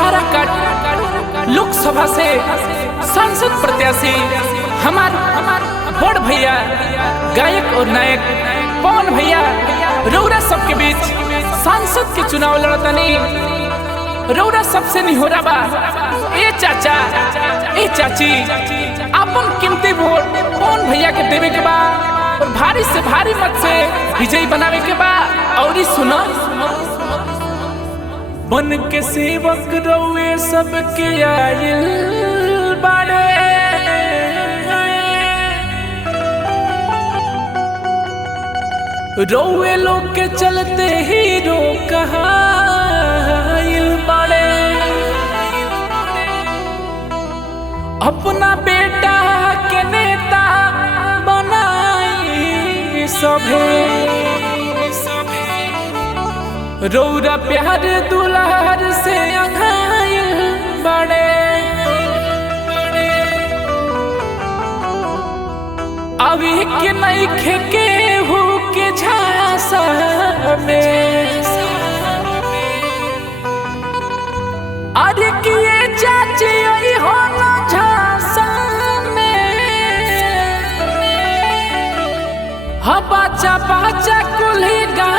काराकाट लोकसभा से सांसद प्रत्याशी हमार बड़ भैया गायक और नायक पवन भैया रौरा सबके बीच सांसद के चुनाव लड़तनी। रौरा सबसे निहोरा बा ए चाचा ए चाची अपन कीमती वोट पवन भैया के देवे के बा और भारी से भारी मत से विजयी बनावे के बा। और सुनो बन के सेवक रौए सबके आइल बाड़े, रौए लोग के चलते हीरो कहाइल बाड़े। अपना बेटा के नेता बनाई सभे, रौरा प्यार दुलार से अघाइल बड़े। अभी के नहीं खेके हो के झांसा में, अरे किए चाची हो ना झांसा में। हाँ बाचा बाचा कुल्ही गा